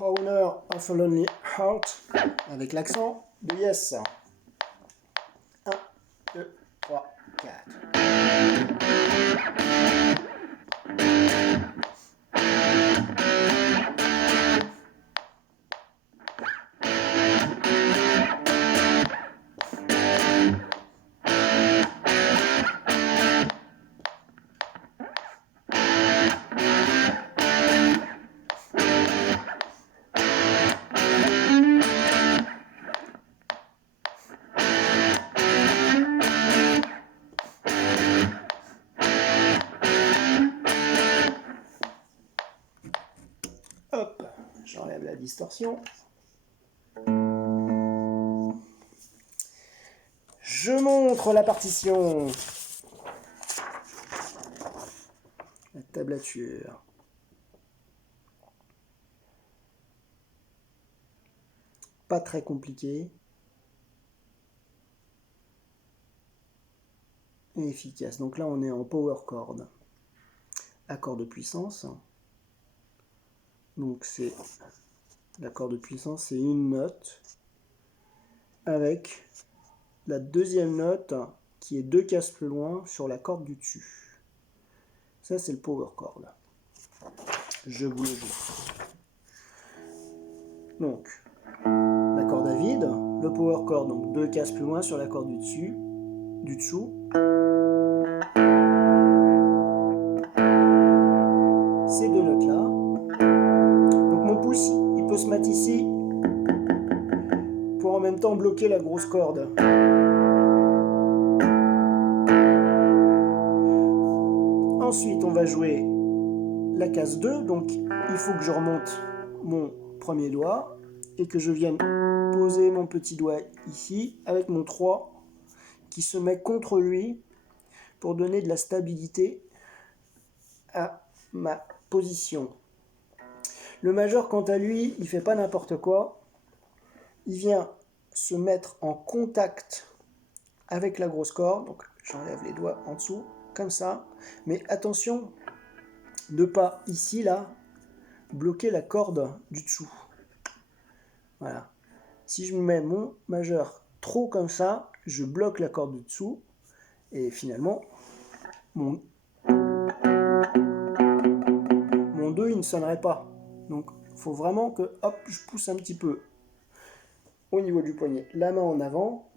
Owner of a Lonely Heart, avec l'accent de Yes. 1, 2, 3, 4. Hop, j'enlève la distorsion. Je montre la partition. La tablature. Pas très compliqué. Et efficace. Donc là, on est en power chord. Accord de puissance. Donc c'est l'accord de puissance, c'est une note avec la deuxième note qui est 2 cases plus loin sur la corde du dessus. Ça c'est le power chord. Je vous le joue. Donc l'accord à vide, le power chord, donc 2 cases plus loin sur la corde du dessus, du dessous. Ces deux notes là. Mon pouce, il peut se mettre ici pour en même temps bloquer la grosse corde. Ensuite, on va jouer la case 2, donc il faut que je remonte mon premier doigt et que je vienne poser mon petit doigt ici avec mon 3 qui se met contre lui pour donner de la stabilité à ma position. Le majeur, quant à lui, il fait pas n'importe quoi. Il vient se mettre en contact avec la grosse corde. Donc, j'enlève les doigts en dessous, comme ça. Mais attention de pas, ici, là, bloquer la corde du dessous. Voilà. Si je mets mon majeur trop comme ça, je bloque la corde du dessous. Et finalement, mon 2, il ne sonnerait pas. Donc, il faut vraiment que, hop, je pousse un petit peu au niveau du poignet, la main en avant,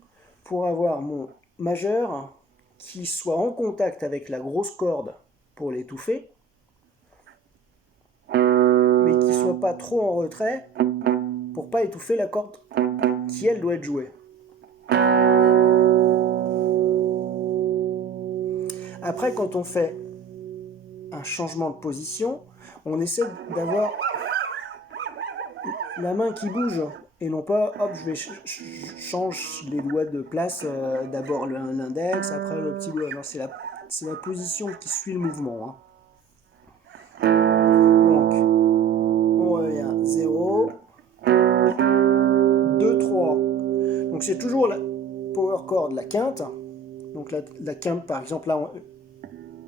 pour avoir mon majeur qui soit en contact avec la grosse corde pour l'étouffer, mais qui ne soit pas trop en retrait pour pas étouffer la corde qui, elle, doit être jouée. Après, quand on fait un changement de position, on essaie d'avoir la main qui bouge et non pas, hop, je vais change les doigts de place, d'abord l'index, après le petit doigt. Non, c'est la position qui suit le mouvement. Donc, on revient 0, 2, 3. Donc c'est toujours la power chord, la quinte. Donc la quinte, par exemple, là,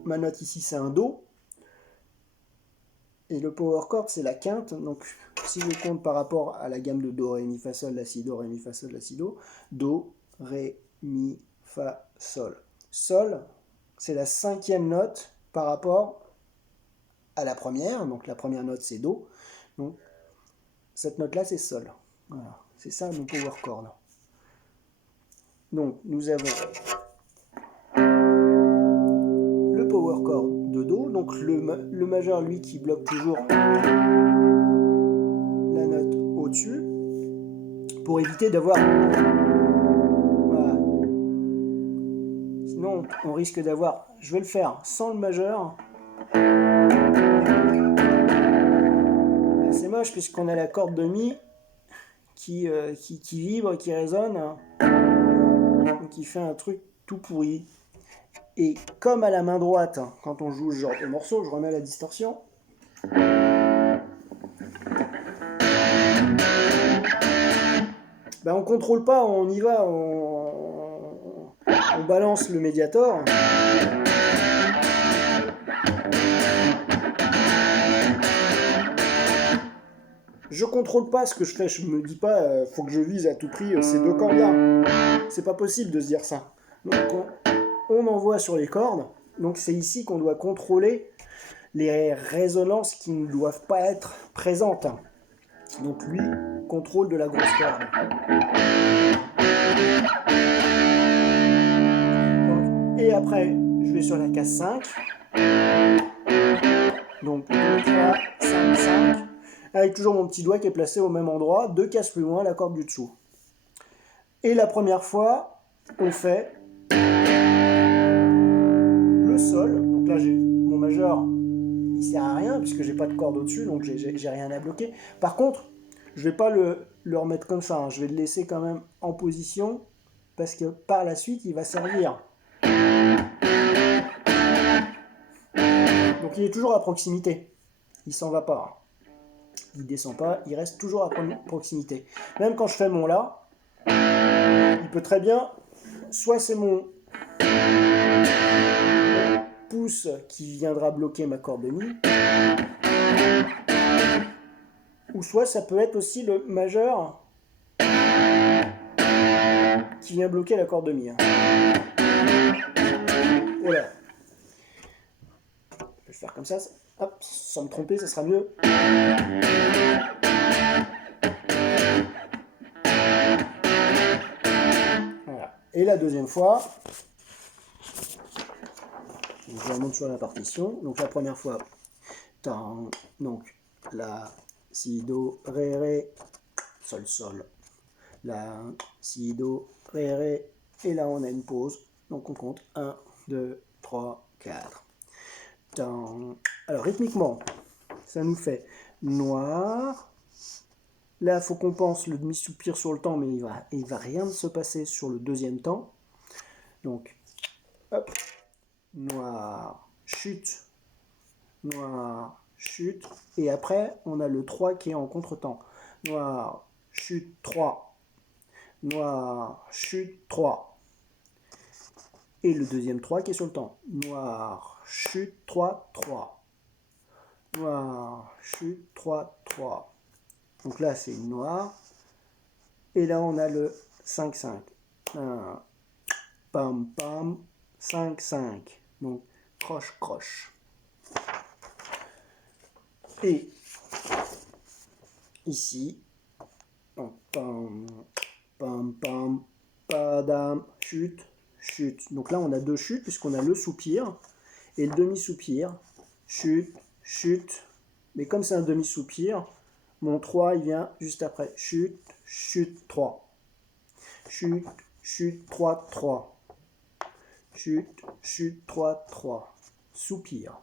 ma note ici, c'est un Do. Et le power chord, c'est la quinte. Donc, si je compte par rapport à la gamme de Do, Ré, Mi, Fa, Sol, La, Si, Do, Ré, Mi, Fa, Sol, La, Si, Do, Do, Ré, Mi, Fa, Sol. Sol, c'est la 5e note par rapport à la première. Donc, la première note, c'est Do. Donc, cette note-là, c'est Sol. Voilà. C'est ça, mon power chord. Donc, nous avons le power chord de Do, donc le majeur, lui, qui bloque toujours la note au-dessus, pour éviter d'avoir... Voilà. Sinon, on risque d'avoir... Je vais le faire sans le majeur. C'est moche, puisqu'on a la corde de Mi qui vibre, qui résonne, donc qui fait un truc tout pourri. Et comme à la main droite, quand on joue ce genre de morceau, je remets la distorsion. Ben on contrôle pas, on y va, on balance le médiator. je contrôle pas ce que je fais. Je me dis pas, faut que je vise à tout prix ces deux cordes-là. C'est pas possible de se dire ça. Donc on envoie sur les cordes. Donc c'est ici qu'on doit contrôler les résonances qui ne doivent pas être présentes. Donc lui, contrôle de la grosse corde. Donc, et après, je vais sur la case 5. Donc 2, 3, 5, 5. Avec toujours mon petit doigt qui est placé au même endroit, 2 cases plus loin, la corde du dessous. Et la première fois, on fait le sol. Donc là, mon majeur, il sert à rien puisque j'ai pas de corde au-dessus, donc j'ai rien à bloquer. Par contre, je vais pas le remettre comme ça, hein. Je vais le laisser quand même en position parce que par la suite, il va servir. Donc il est toujours à proximité. Il s'en va pas. Il descend pas, il reste toujours à proximité. Même quand je fais mon La, il peut très bien, soit c'est mon pouce qui viendra bloquer ma corde de Mi, ou soit ça peut être aussi le majeur qui vient bloquer la corde de Mi. Voilà. Je vais faire comme ça, hop, sans me tromper, ça sera mieux. Voilà. Et la deuxième fois, je remonte sur la partition. Donc la première fois, donc La, Si, Do, Ré, Sol, Sol. La, Si, Do, Ré, et là on a une pause. Donc on compte 1, 2, 3, 4. Alors rythmiquement, ça nous fait noir. Là, il faut qu'on pense le demi-soupir sur le temps, mais il va rien se passer sur le deuxième temps. Donc, hop, noir, chute, noir, chute. Et après, on a le 3 qui est en contre-temps. Noir, chute, 3. Noir, chute, 3. Et le deuxième 3 qui est sur le temps. Noir, chute, 3, 3. Noir, chute, 3, 3. Donc là, c'est noir. Et là, on a le 5, 5. 1, pam, pam, 5, 5. Donc, croche, croche. Et ici, donc, pam, pam, pam, padam, chute, chute. Donc là, on a deux chutes puisqu'on a le soupir et le demi-soupir. Chute, chute. Mais comme c'est un demi-soupir, mon 3, il vient juste après. Chute, chute, 3. Chute, chute, 3, 3. Chute, chute, 3, 3. Soupir.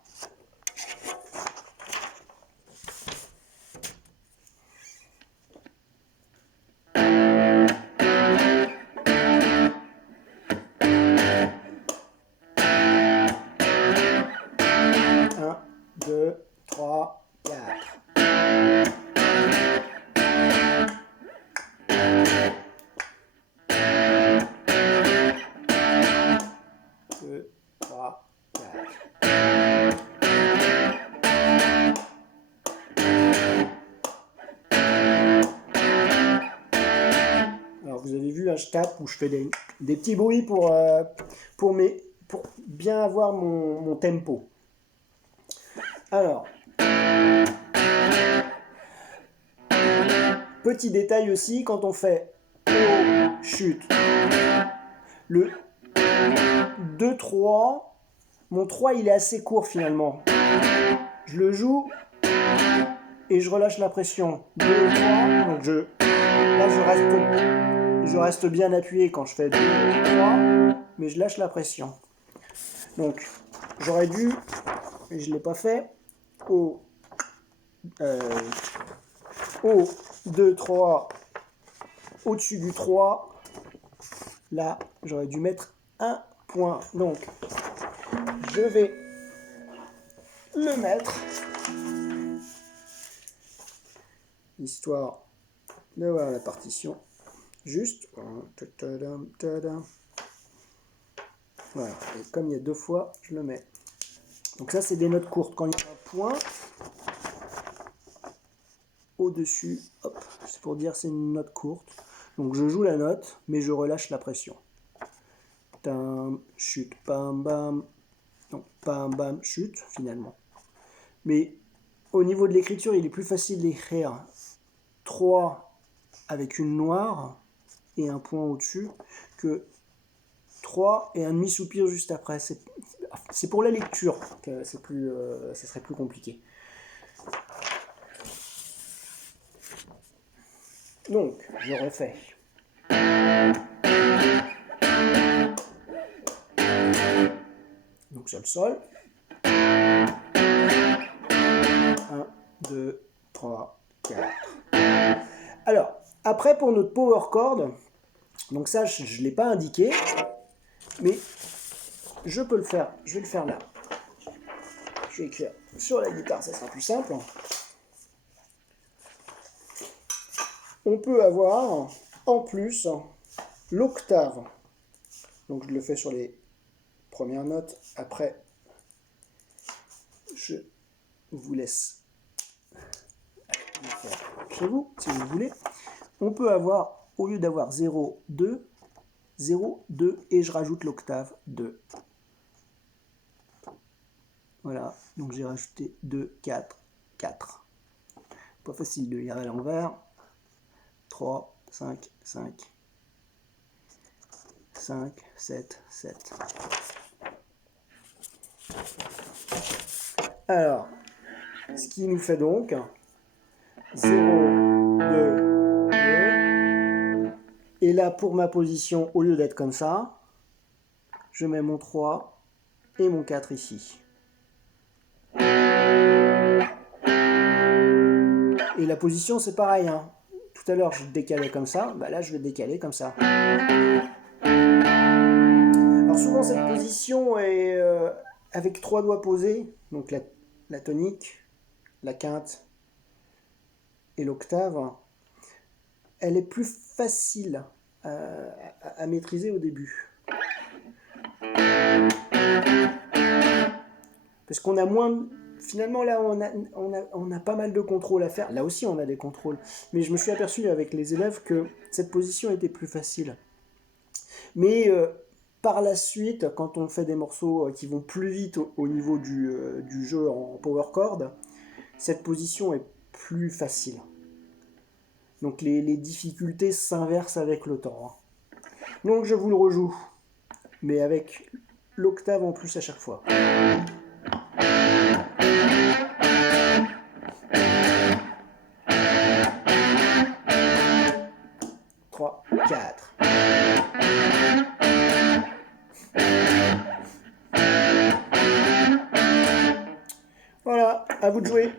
Alors vous avez vu, là je tape ou je fais des petits bruits pour bien avoir mon tempo. Alors, petit détail aussi, quand on fait O, chute, le 2, 3, mon 3 il est assez court finalement. Je le joue et je relâche la pression. 2, 3, donc là je reste bien appuyé quand je fais 2, 3, mais je lâche la pression. Donc j'aurais dû, mais je ne l'ai pas fait, O, 2, 3, au-dessus du 3, là j'aurais dû mettre un point. Donc je vais le mettre, histoire d'avoir la partition juste. Voilà, et comme il y a deux fois, je le mets. Donc ça, c'est des notes courtes. Quand il y a un point au-dessus. Hop, c'est pour dire c'est une note courte. Donc je joue la note, mais je relâche la pression. Tam, chute, pam, bam. Non, pam, bam, chute, finalement. Mais au niveau de l'écriture, il est plus facile d'écrire 3 avec une noire et un point au-dessus que 3 et un demi-soupir juste après. C'est pour la lecture que ça serait plus compliqué. Donc, je refais. Donc, sol. 1, 2, 3, 4. Alors, après pour notre power chord, donc ça je ne l'ai pas indiqué, mais je peux le faire. Je vais le faire là. Je vais écrire sur la guitare, ça sera plus simple. On peut avoir en plus l'octave. Donc je le fais sur les premières notes. Après, je vous laisse le faire chez vous, si vous voulez. On peut avoir, au lieu d'avoir 0, 2, 0, 2, et je rajoute l'octave 2. Voilà, donc j'ai rajouté 2, 4, 4. Pas facile de lire à l'envers. 3, 5, 5, 5, 7, 7. Alors, ce qui nous fait donc 0, 2, 2. Et là, pour ma position, au lieu d'être comme ça, je mets mon 3 et mon 4 ici. Et la position, c'est pareil. Hein. Tout à l'heure, je décalais comme ça. Bah là, je vais décaler comme ça. Alors souvent, cette position est avec 3 doigts posés. Donc la tonique, la quinte et l'octave. Elle est plus facile à maîtriser au début. Parce qu'on a moins... Finalement, là, on a pas mal de contrôles à faire. Là aussi, on a des contrôles. Mais je me suis aperçu avec les élèves que cette position était plus facile. Mais par la suite, quand on fait des morceaux qui vont plus vite au niveau du jeu en power chord, cette position est plus facile. Donc les difficultés s'inversent avec le temps. Donc je vous le rejoue, mais avec l'octave en plus à chaque fois. 3, 4. Voilà, à vous de jouer.